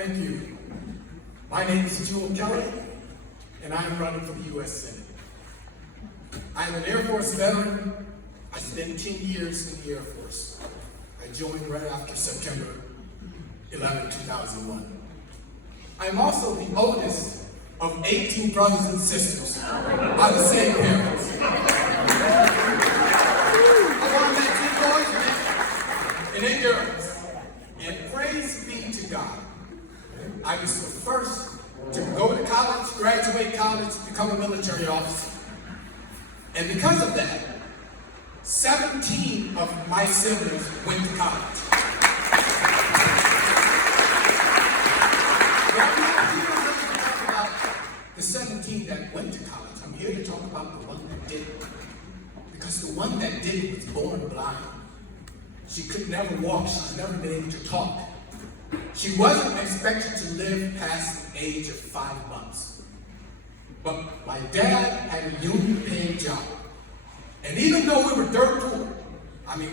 Thank you. My name is Jewel Kelly, and I am running for the U.S. Senate. I am an Air Force veteran. I spent 10 years in the Air Force. I joined right after September 11, 2001. I am also the oldest of 18 brothers and sisters by the same parents. I want to thank you boys and girls. And praise be to God. I was the first to go to college, graduate college, become a military officer. And because of that, 17 of my siblings went to college. But I'm not here really to talk about the 17 that went to college. I'm here to talk about the one that didn't. Because the one that didn't was born blind. She could never walk. She's never been able to talk. She wasn't expected to live past the age of 5 months. But my dad had a union-paying job. And even though we were dirt poor,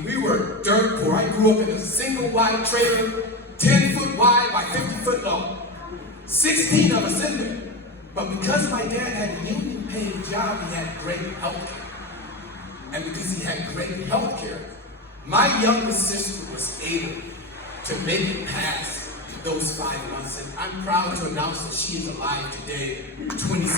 we were dirt poor. I grew up in a single-wide trailer, 10 foot wide by 50 foot long. 16 of us in there. But because my dad had a union-paying job, he had great health care. And because he had great health care, my youngest sister was able to make it past those 5 months. And I'm proud to announce that she is alive today, 27 years old.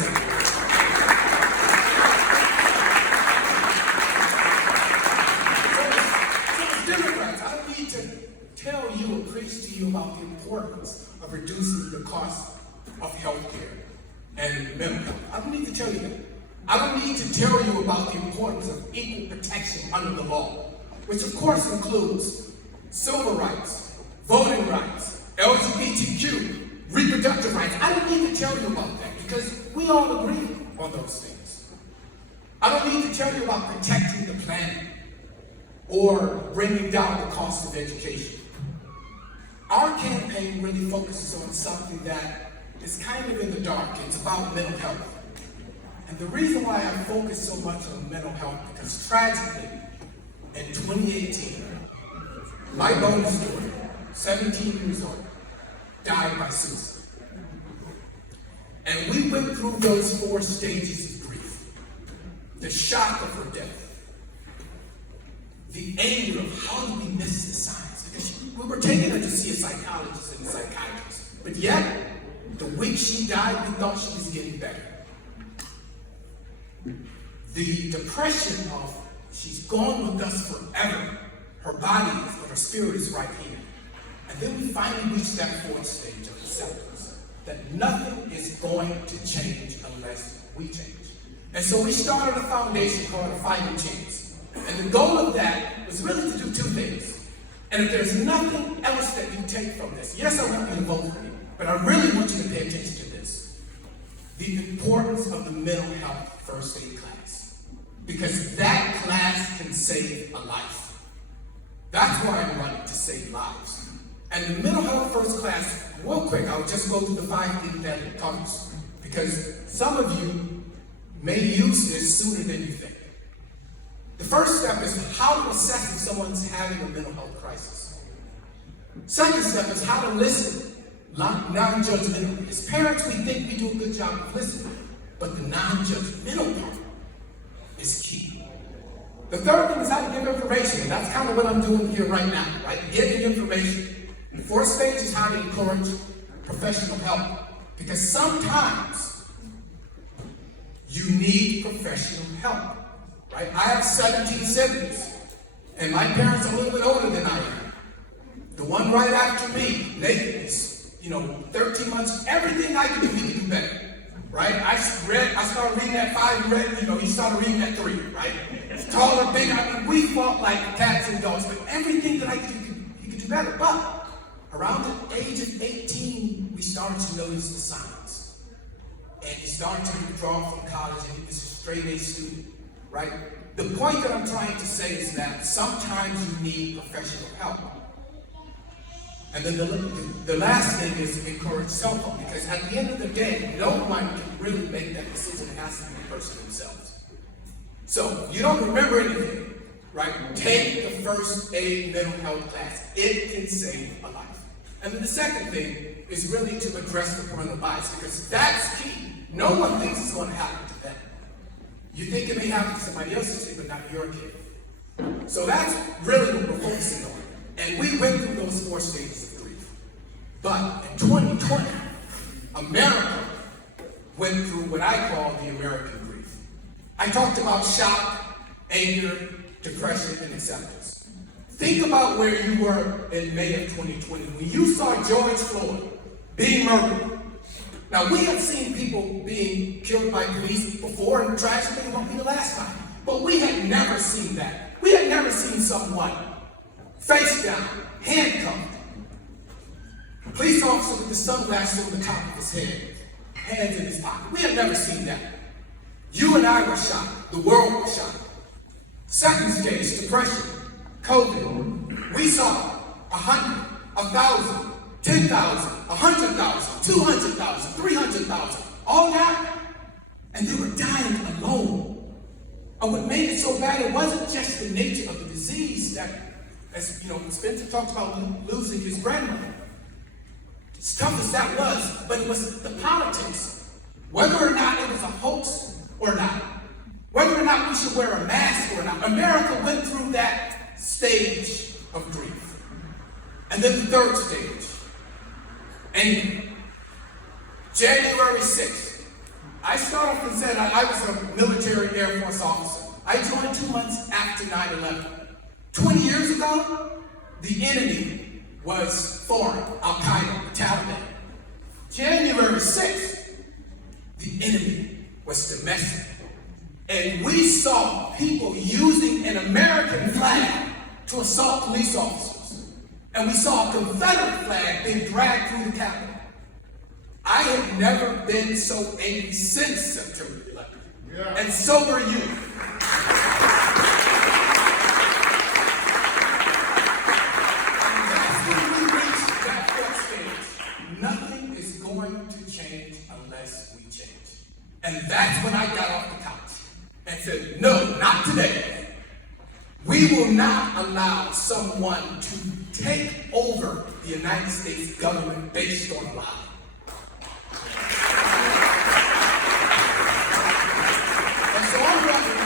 So as Democrats, I don't need to tell you or preach to you about the importance of reducing the cost of health care and mental health. I don't need to tell you that. I don't need to tell you about the importance of equal protection under the law, which of course includes civil rights, voting rights, LGBTQ, reproductive rights. I don't need to tell you about that because we all agree on those things. I don't need to tell you about protecting the planet or bringing down the cost of education. Our campaign really focuses on something that is kind of in the dark. It's about mental health. And the reason why I focus so much on mental health, because tragically, in 2018, my bonus daughter, 17 years old, died by suicide. And we went through those 4 stages of grief. The shock of her death. The anger of how did we miss the signs? Because we were taking her to see a psychologist and a psychiatrist. But yet, the week she died, we thought she was getting better. The depression of she's gone with us forever. Her body is, but her spirit is right here. And then we finally reach that 4th stage of acceptance, that nothing is going to change unless we change. And so we started a foundation called A Fighting Chance. And the goal of that was really to do 2 things. And if there's nothing else that you take from this, yes, I want you to vote for me, but I really want you to pay attention to this. The importance of the mental health first aid class. Because that class can save a life. That's why I'm running, to save lives. And the mental health first class, real quick, I'll just go through the 5 things that it covers. Because some of you may use this sooner than you think. The first step is how to assess if someone's having a mental health crisis. Second step is how to listen non-judgmentally. As parents, we think we do a good job of listening, but the non-judgmental part is key. The third thing is how to give information, and that's kind of what I'm doing here right now, right? Giving information. The 4th stage is how to encourage professional help, because sometimes you need professional help, right? I have 17 siblings, and my parents are a little bit older than I am. The one right after me, Nathan, is 13 months. Everything I can do, he can do better. Right? I started reading at 5, he started reading at 3, right? Taller, bigger. We fought like cats and dogs, but everything that I could do, he could do better. But around the age of 18, we started to notice the signs. And he started to withdraw from college, and he was a straight-A student, right? The point that I'm trying to say is that sometimes you need professional help. And then the last thing is encourage self-help, because at the end of the day, no one can really make that decision. It has to be the person themselves. So you don't remember anything, right? Take the first aid mental health class. It can save a life. And then the second thing is really to address the parental bias, because that's key. No one thinks it's going to happen to them. You think it may happen to somebody else's kid, but not your kid. So that's really what we're focusing on. And we went through those 4 stages of grief. But in 2020, America went through what I call the American grief. I talked about shock, anger, depression, and acceptance. Think about where you were in May of 2020 when you saw George Floyd being murdered. Now, we have seen people being killed by police before, and tragically it won't be the last time. But we had never seen that. We had never seen someone face down, handcuffed, a police officer with the sunglasses over the top of his head, hands in his pocket. We had never seen that. You and I were shocked. The world was shocked. Second stage, depression, COVID. We saw 100, 1,000, 10,000, 100,000, 200,000, 300,000, all that, and they were dying alone. And what made it so bad, it wasn't just the nature of the disease that, as you know, Spencer talked about losing his grandmother. As tough as that was, but it was the politics. Whether or not it was a hoax or not, whether or not we should wear a mask or not, America went through that stage of grief. And then the third stage. And January 6th, I started off and said I was a military Air Force officer. I joined 2 months after 9/11. 20 years ago, the enemy was foreign, Al-Qaeda, the Taliban. January 6th, the enemy was domestic. And we saw people using an American flag to assault police officers. And we saw a Confederate flag being dragged through the Capitol. I have never been so angry since September 11th. Yeah. And so were you. And that's when we reach that fourth stage. Nothing is going to change unless we change. And that's when I got off the couch and said, no, not today. We will not allow someone to take over the United States government based on a lie. And so I'm running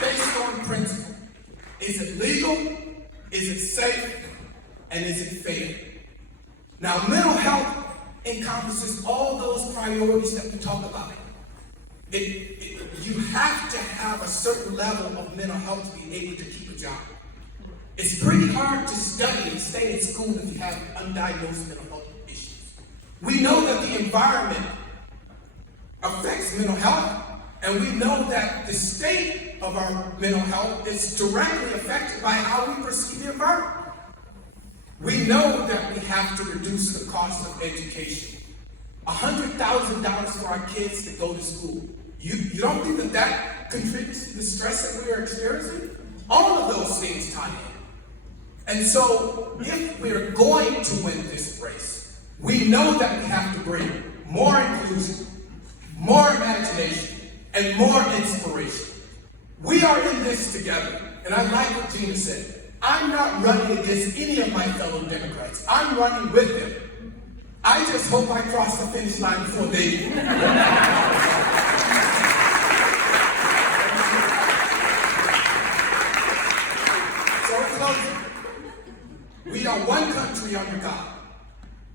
based on principle. Is it legal? Is it safe? And is it fair? Now, mental health encompasses all those priorities that we talk about. You have to have a certain level of mental health to be able to keep a job. It's pretty hard to study and stay in school if you have undiagnosed mental health issues. We know that the environment affects mental health, and we know that the state of our mental health is directly affected by how we perceive the environment. We know that we have to reduce the cost of education. $100,000 for our kids to go to school. You don't think that that contributes to the stress that we are experiencing? All of those things tie in. And so, if we're going to win this race, we know that we have to bring more inclusion, more imagination, and more inspiration. We are in this together. And I like what Gina said. I'm not running against any of my fellow Democrats. I'm running with them. I just hope I cross the finish line before they do. We are one country under God,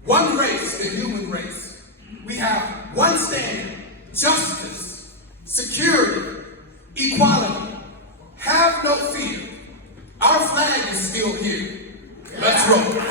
one race, the human race. We have one standard, justice, security, equality. Have no fear. Our flag is still here. Let's roll.